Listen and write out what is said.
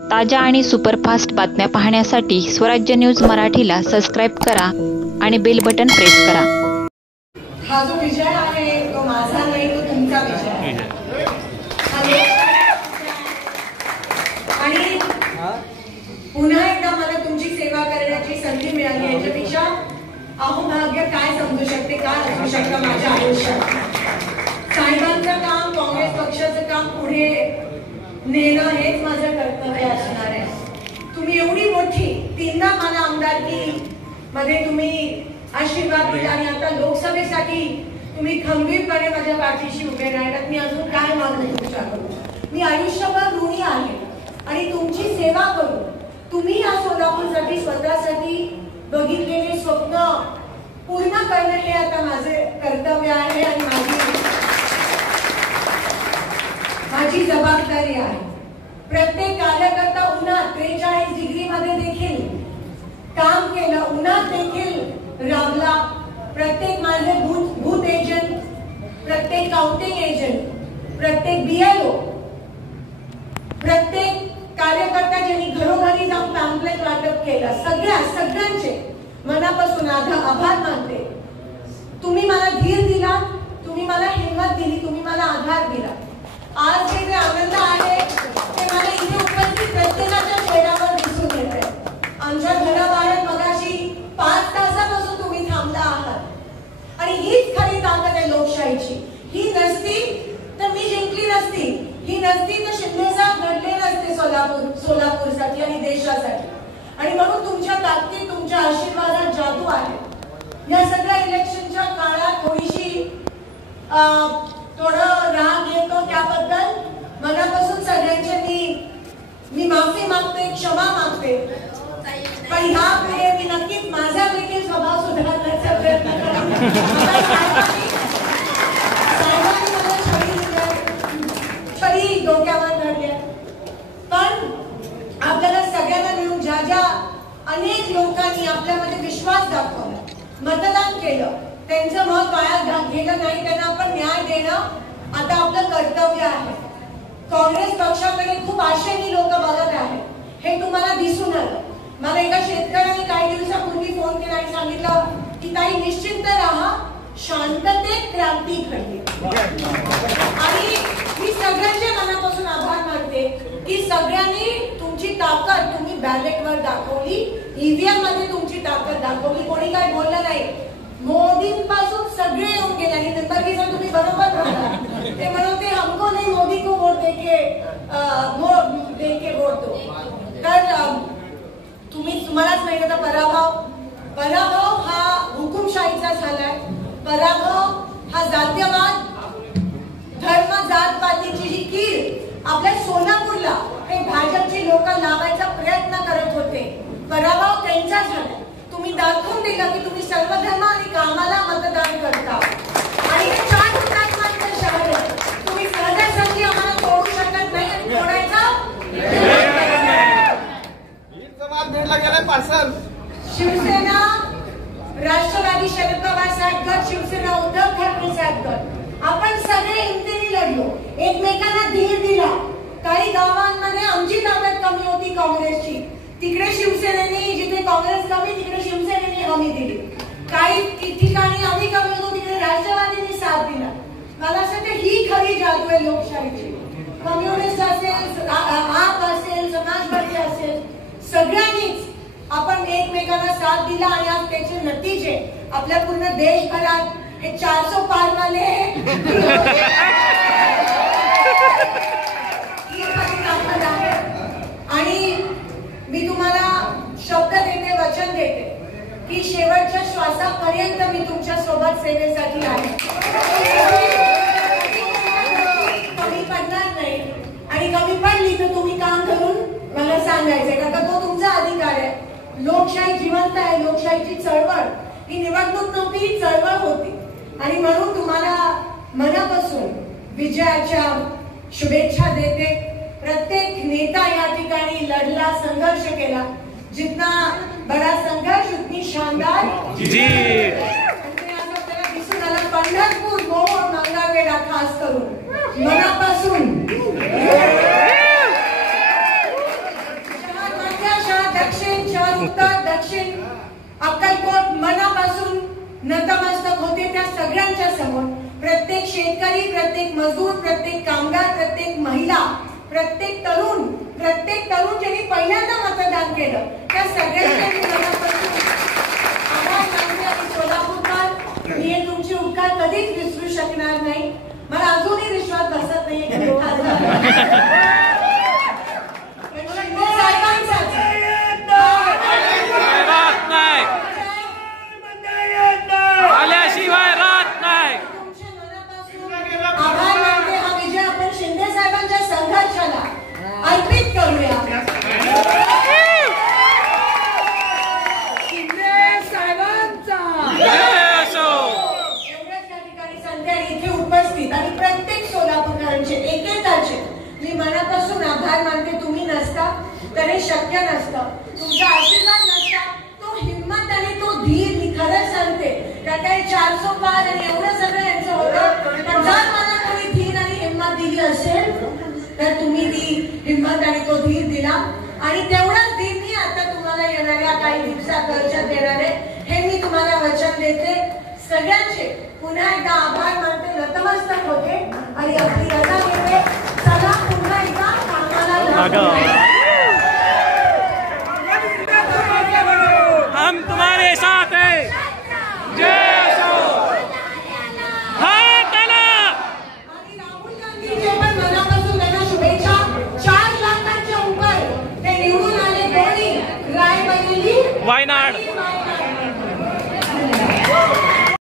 ताज्या आणि सुपरफास्ट बातम्या पाहण्यासाठी स्वराज्य न्यूज मराठीला सबस्क्राईब करा आणि बेल बटन प्रेस करा। हा जो विजय आहे तो माझा नाही, तो तुमचा विजय आहे। आणि पुन्हा एकदा मला तुमची सेवा करण्याची संधी मिळाली, याच्यापेक्षा अहोभाग्य काय समजू शकते, काय असू शकतं माझ्या आयुष्यात। साहेबांचं काम, काँग्रेस पक्षाचं काम पुढे नेणं हेच माझं कर्तव्य असणार आहे। तुम्ही एवढी मोठी तीनदा मला आमदारकी मध्ये तुम्ही आशीर्वाद दिला आणि आता लोकसभेसाठी तुम्ही खंबीरपणे माझ्या पाठीशी उभे राहिलात। मी अजून काय मागू तुमच्याकडून? मी आयुष्यभर ऋणी आहे आणि तुमची सेवा करू। तुम्ही या सोलापूरसाठी स्वतःसाठी बघितलेले स्वप्न पूर्ण करणं हे आता माझे कर्तव्य आहे आणि माझी जबाबदारी आहे। प्रत्येक कार्यकर्ता उन्हात 43 डिग्री मध्ये देखील काम केलं, उन्हात देखील राबला। प्रत्येक माझे बूथ एजंट, प्रत्येक काउंटिंग एजंट, प्रत्येक बीएलओ, प्रत्येक कार्यकर्ता ज्यांनी घरोघरी जाऊन पॅम्पलेट वाटप केलं, सगळ्यांचे मनापासून आभार मानते। तुम्ही मला धीर दिला, तुम्ही मला हिंमत दिली, तुम्ही मला आधार दिला। आज जे आनंद आहे ते मला इथे उपस्थित प्रत्येकाच्या चेहऱ्यावर दिसून येत आहे। आमच्या घराबाहेर मगाशी 5 तासापासून तुम्ही थांबला आहात आणि हीच खरी ताकद आहे लोकशाहीची। ही नसती तर मी जिंकली नसती, ही नसती तर शिंदे साहेब घडले नसते सोलापूरसाठी आणि देशासाठी। आणि म्हणून तुमच्या ताकदीत, तुमच्या आशीर्वादात जादू आहे। या सगळ्या इलेक्शनच्या काळात थोडं राग येतो, त्याबद्दल मनापासून सगळ्यांचे मी माफी मागते, क्षमा मागते। पण ह्यापुढे मी नक्कीच माझा देखील स्वभाव सुधारण्याचा प्रयत्न करेन। साहेबांनी मला छडी डोक्यावर धरली, पण आपल्याला सगळ्यांना मिळून ज्या अनेक लोकांनी आपल्यामध्ये विश्वास दाखवला, मतदान केलं, त्यांचं मत वाया गेलं नाही, त्यांना आपण न्याय देणं आता आपलं कर्तव्य आहे। काँग्रेस पक्षाकडे खूप आशेने लोक बघत आहेत, हे तुम्हाला दिसून आलं। मला एका शेतकऱ्याने काही दिवसापूर्वी फोन केला आणि सांगितलं की ताई निश्चिंत राहा, शांततेत क्रांती घडली। आणि मी सगळ्यांचे मनापासून आभार मानते की सगळ्यांनी तुमची ताकद तुम्ही बॅलेटवर दाखवली, ईव्हीएम मध्ये तुमची ताकद दाखवली। कोणी काय बोललं नाही। मोदींपासून सगळे येऊन गेले आणि नंतर तुम्ही बरोबर म्हणता, ते म्हणते हमको नहीं मोदी को वोट देके वोट दो। तर तुम्हालाच माहिती आहे, पराभव हा हुकुमशाहीचा झालाय। पराभव हा जातीयवाद, धर्म, जात पातीची जी कीड आपल्या सोलापूरला हे भाजपची लोक लावायचा प्रयत्न करत होते, पराभव त्यांचा झाला। तुम्ही दाखवून दिलं की तुम्ही सर्व धर्म आणि कामाला मतदान करता आणि हे 4 हुतात्म्यांचं शहर आहे। तुम्ही सहजासहजी आम्हाला तोडू शकत नाही आणि तोडायचा शिवसेना, राष्ट्रवादी शरद पवार साहेब गट, शिवसेना उद्धव ठाकरे साहेब गट, आपण सगळे हिमतीने लढलो, एकमेकांना धीर दिला। काही गावांमध्ये आमची ताकद कमी होती काँग्रेसची, तिकडे शिवसेनेने, जिथे काँग्रेस कमी तिकडे शिवसेनेने हमी दिली। काही ठिकाणी आम्ही कमी होतो, तिकडे राष्ट्रवादीने साथ दिला। मला असं वाटतं ही खरी जादू आहे लोकशाहीची। कम्युनिस्ट असेल, आप असेल, समाजवादी असेल, सगळ्यांनीच आपण एकमेकांना साथ दिला आणि आज त्याचे नतीजे आपल्या पूर्ण देशभरात हे 400 पार वाले आणि मी तुम्हाला शब्द देते, वचन देते की शेवटच्या श्वासापर्यंत मी तुमच्या सोबत सेवेसाठी आहे। कमी पडणार नाही आणि कमी पडली तर तुम्ही काम करून मला सांगायचंय, कारण तो तुमचा अधिकार आहे। लोकशाही जिवंत आहे, लोकशाहीची चळवळ ही निवडणूक नव्हती, ही चळवळ होती। आणि म्हणून तुम्हाला मनापासून विजयाच्या शुभेच्छा देते। प्रत्येक नेता या ठिकाणी लढला, संघर्ष केला, जितना बड़ा संघर्ष उतनी शानदार दिसून आला। पंढरपूर, मोहोळ, मंगळवेढा खास करून मनापासून गोरेगाव उत्तर दक्षिण अक्कलकोट मनापासून नतमस्तक होते त्या सगळ्यांच्या समोर. प्रत्येक शेतकरी, प्रत्येक मजूर, प्रत्येक कामगार, प्रत्येक महिला, प्रत्येक तरुण ज्यांनी पहिल्यांदा मतदान केलं त्या सगळ्यांच्या मी मनापासून आभार मानते. आणि सोलापूरकर, मी हे तुमचे उपकार कधीच विसरू शकणार नाही. मला अजूनही विश्वास बसत नाही आल्याशिवाय राहत नाही. आभार मानते. हा विजय आपण शिंदे साहेबांच्या संघर्षाला अर्पित करूया. शिंदे साहेबांचा एवढ्याच या ठिकाणी संधी आणि इथे उपस्थित आणि प्रत्येक सोलापूरकरांचे एकेकाचे मी मनापासून आभार मानते. तुम्ही नसता तर हे शक्य नसतं. तुमचा आशीर्वाद नसता, तो हिंमत आणि तो धीर, मी खरंच सांगते त्या काही 400 पार आणि एवढं सगळं यांचं होतं. पण जर मला कोणी धीर आणि हिंमत दिली असेल तर तुम्ही ती हिंमत आणि तो धीर दिला. आणि तेवढाच धीर मी आता तुम्हाला येणाऱ्या काही दिवसात दर्शन देणार आहे, हे मी तुम्हाला वचन देते. सगळ्यांचे पुन्हा एकदा आभार मानते, नतमस्तक होते आणि आपली रजा घेते. चला पुन्हा एकदा कामाला लागू.